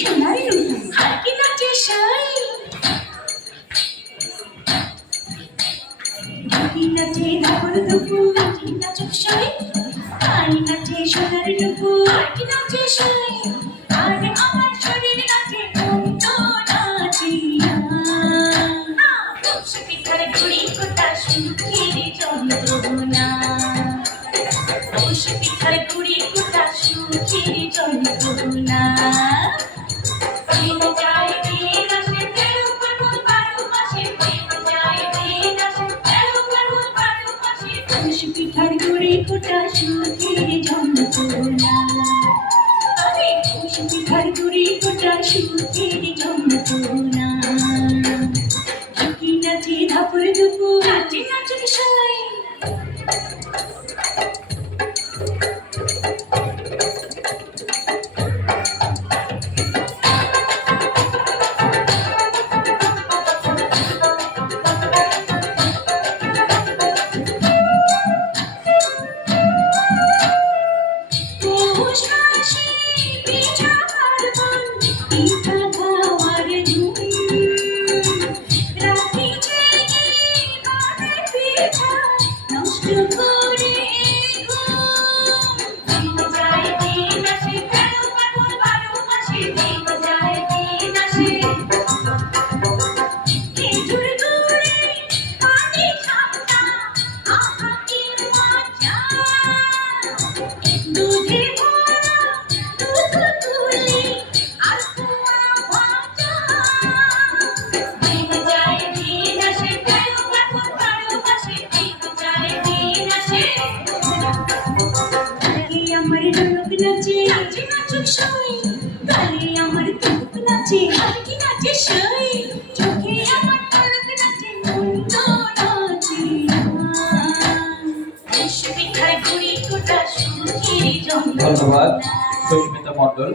সোনার রূপ আর কি নাচে সাই ঢাকি নাচে ধাপর দুপুর কি নাচুক সাই আই নাচে সোনার রূপ আর কি নাচে সাই আর আমার শরীর নাচে মন তো নাচিয়া সে পিঠার গুড়ি কোটা সুখের যন্ত্রণা সে পিঠার গুড়ি কোটা সুখের যন্ত্রণা পিঠার গুড়ি কোটা সুখের যন্ত্রণা আরে পিঠার গুড়ি কোটা সুখের যন্ত্রণা ঢাকি নাচে ধাপর দুপুর নাচে নাচুক সাই আমার ঢোলক নাচে নাচে নাচুক সাই গালে আমার তুক নাচে আর কি নাচে সাই চোখে আমার ঢোলক নাচে মন তো নাচে সে পিঠার গুড়ি কোটা সুখের যন্ত্রণা। ধন্যবাদ সুস্মিতা মণ্ডল।